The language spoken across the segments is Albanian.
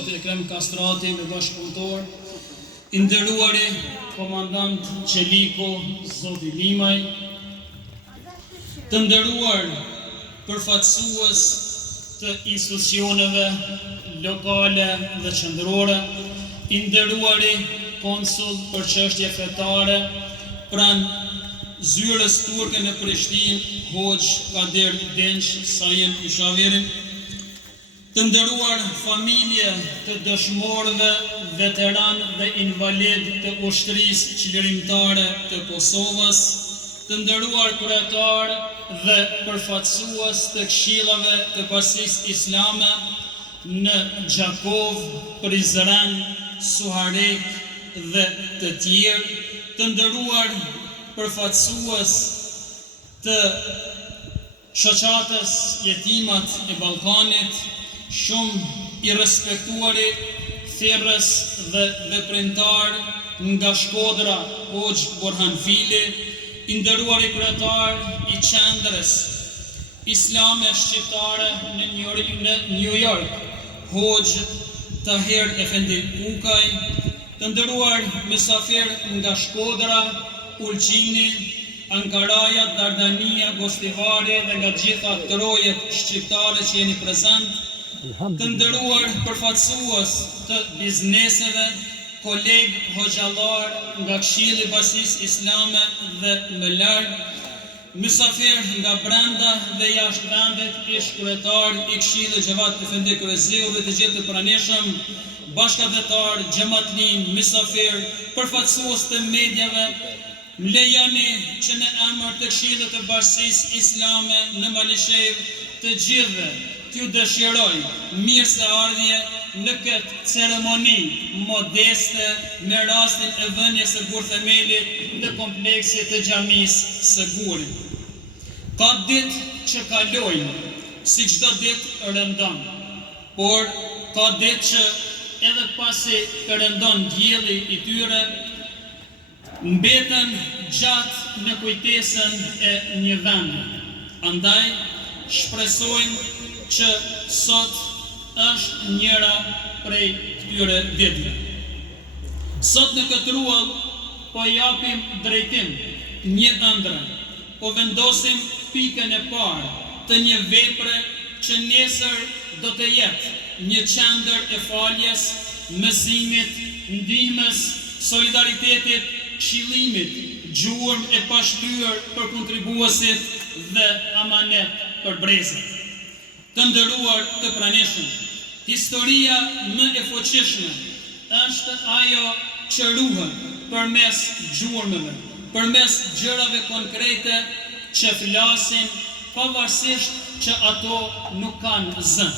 Zoti Ekrem Kastrati me bashkëpunëtor, i nderuari komandant Qeliko, Zoti Limaj, të nderuar përfaqësues të institucioneve lokale dhe qendrore, i nderuari konsul për çështje fetare pranë zyrës turke në Prishtinë, Hoxh Kader Denç Sajen Ishaviri, të nderuar familje të dëshmorëve, veteran dhe invalid të ushtrisë qlirimtare të Kosovës, të nderuar kryetar dhe përfaqësues të këshillave të Partisë Islame në Gjakov, Prizren, Suharek dhe të tjerë, të nderuar përfaqësues të shoqatës Jetimat e Ballkanit, shumë i respektuari thirrës dhe veprimtar nga Shkodra, Hoxh Borhan Fili, i nderuari kryetar i qendrës islame shqiptare në New York, Hoxh Tahir Efendi Kukaj, të nderuar mysafir nga Shkodra, Ulqini, Ankaraja, Dardania, Gostivari dhe nga gjitha trojet shqiptare që jeni prezent, të nderuar përfaqësues të bizneseve, koleg hoxhallar nga Këshilli i Partisë Islame dhe më larg, mysafir nga brenda dhe jashtë vendit, ish kryetar i Këshillit Xhavat Efendi Kurreziu dhe të gjithë të pranishëm, bashkëdhetar, xhamatlin, mysafir, përfaqësues të medjave, më lejoni që në emër të Këshillit të Bashkisë Islame në Malishev të gjithëve t'ju dëshiroj mirë se ardhje në këtë ceremoni modeste me rastin e vënies së burthemelit në kompleksit të xhamisë së Gurit. Ka ditë që kalojnë, si çdo ditë rëndon, por ka ditë që edhe pasi rëndon dielli i tyre, mbeten gjatë në kujtesën e një vendi. Andaj shpresojmë që sot është njëra prej këtyre ditëve. Sot në këtë ruall po japim drejtim një ëndre, po vendosim pikën e parë të një vepre që nesër do të jetë një qendër e faljes, mësimit, ndihmës, solidaritetit, këshillimit, gjurmë e pashtyrë për kontribuesit dhe amanet për brezat. Të nderuar të pranishëm, historia më e fuqishme është ajo që ruhet përmes gjurmëve, përmes gjërave konkrete që flasin pavarësisht që ato nuk kanë zë.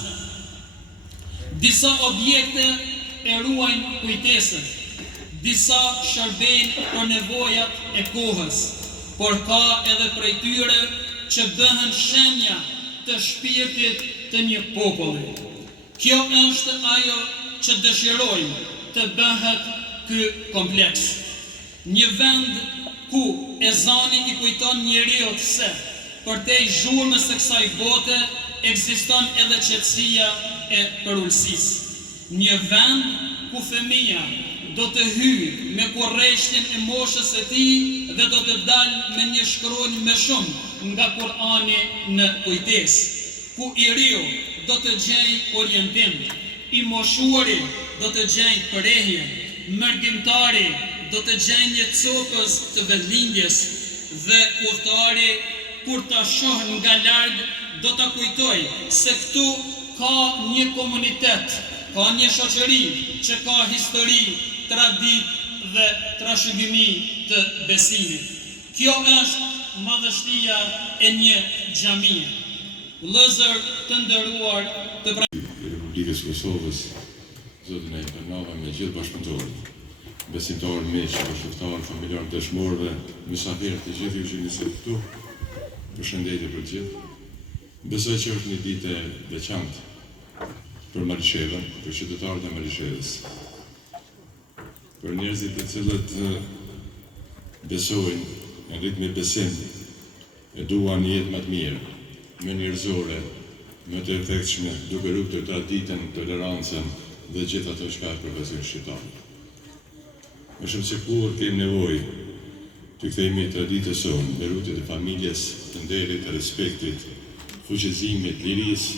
Disa objekte e ruajnë kujtesën, Disa shërbejnë për nevojat e kohës, por ka edhe prej tyre që bëhen shenja të shpirtit të një populli. Kjo është ajo që dëshirojmë të bëhet ky kompleks. Një vend ku ezani i kujton njeriut se përtej zhurmës së kësaj bote ekziston edhe qetësia e përullësisë. Një vend ku fëmia do të hyjë me kurreshtin e moshës së tij dhe do të dalë me një shkronjë më shumë nga Kurani në kujtesë, ku i riu do të gjejë orientim, i moshuari do të gjejë përrehje, mërgjimtari do të gjejë një copës të vetëlindjes dhe udhtari kur ta shoh nga larg do ta kujtojë se këtu ka një komunitet, ka një shoqëri që ka histori, traditë dhe trashëgimi të besimit. Kjo është madhështia e një xhamie. Vëllezër të nderuar të Republikës Kosovës, zotin e Pernava me gjithë bashkëpunëtorët, besimtarë, miq, bashkëftarë, familjarë, dëshmorë, mysafirë të gjithë ju që nisët këtu, përshëndetje për gjithë. Besoj që është një ditë e veçantë për Malishevën, për qytetarët e Malishevës, për njerëzit të cilët besojnë, në ritmi besim, e duan një jetë më të mirë, më njerëzore, më të efektshme, duke rrugtur traditën, tolerancën dhe gjithë ato që ka përvesur shqiptarët. Më shumë se kur kemi nevojë të kthehemi traditës sonë, me rrugët e familjes, të nderit, të respektit, fuqizimit, lirisë,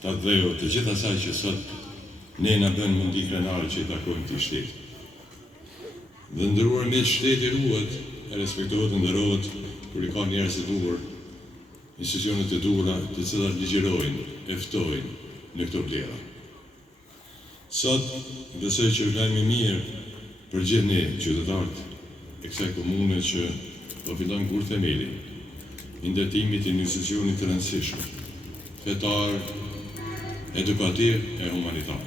të dheut, të gjithë asaj që sot ne na bën mundi krenare që i takojmë këtij shteti. Dhe ndëruar me shteti ruhet, e respektohet, nderohet, kur i ka njerëz të duhur, institucionet e duhura, të cilat ligjërojnë, e ftojnë në këto vlera. Sot besoj që është lajm i mirë për gjithë ne, qytetarët e kësaj komune që po fillon kur themeli i ndërtimit të një institucioni të rëndësishëm, fetar, edukativ e humanitar.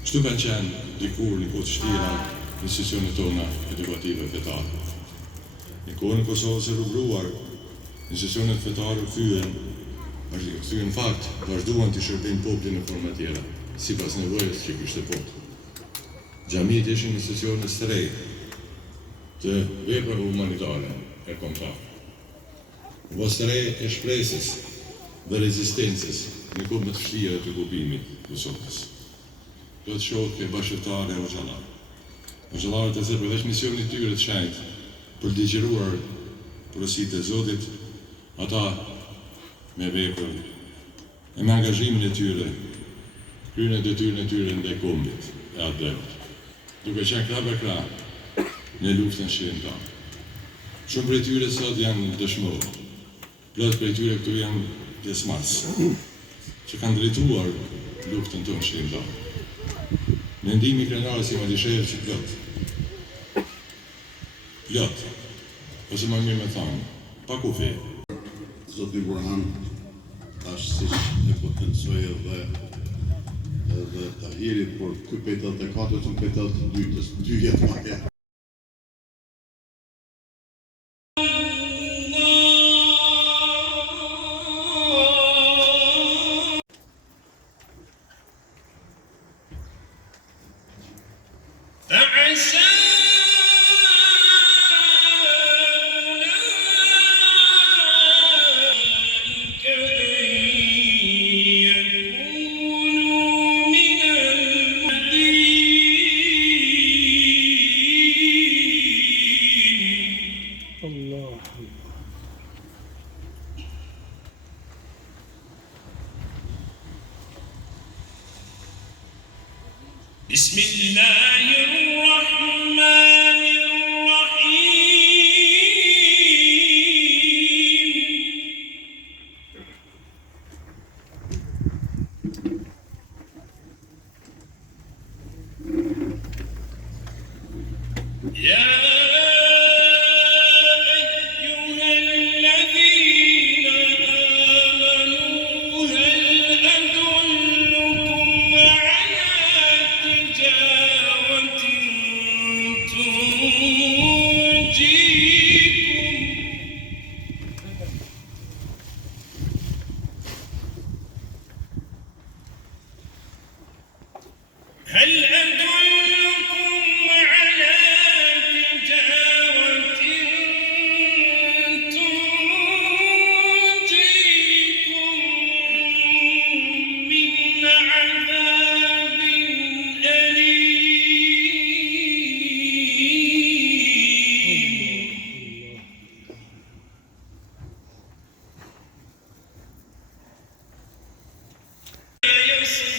Kështu kanë qenë dikur në kohë të vështira institucionet tona edukative fetare. Në kohën e Kosovës së rrugruar, institucionet fetare kthyen fakt, vazhduan të shërbejnë popullin në forma tjera, sipas nevojës që kishte populli. Xhamiet ishin institucione së reja të veprave humanitare e kombëtare. Vostre e shpresës dhe rezistencës në kohë më të vështira të okupimit të Kosovës. Do të shohë ke bashkëtare o xhallar. O xhallarët e zë përveç misionit tyre të shenjtë për të ligjëruar porositë e Zotit, ata me veprën e me angazhimin e tyre, kryen detyrën e tyre ndaj kombit e atëherë, duke qenë krah për krah në luftën shqiptare. Shumë prej tyre sot janë dëshmorë, plot prej tyre këtu janë pjesëmarrës, që kanë drejtuar luftën tonë shqiptare. Mendimi krenar si Malishevë që plot, ose më mirë me thamë, pa kufi. Zoti Burhan, tash siç e potencoi edhe Tahiri, por ky pejtët e katërt në pejtët të dytës, 2 jetë ma herë. بسم الله الرحمن الرحيم يا أيها الذين آمنوا هل أدلكم على تجارة هل أدلكم على تجارة تنجيكم من عذاب أليم يصلى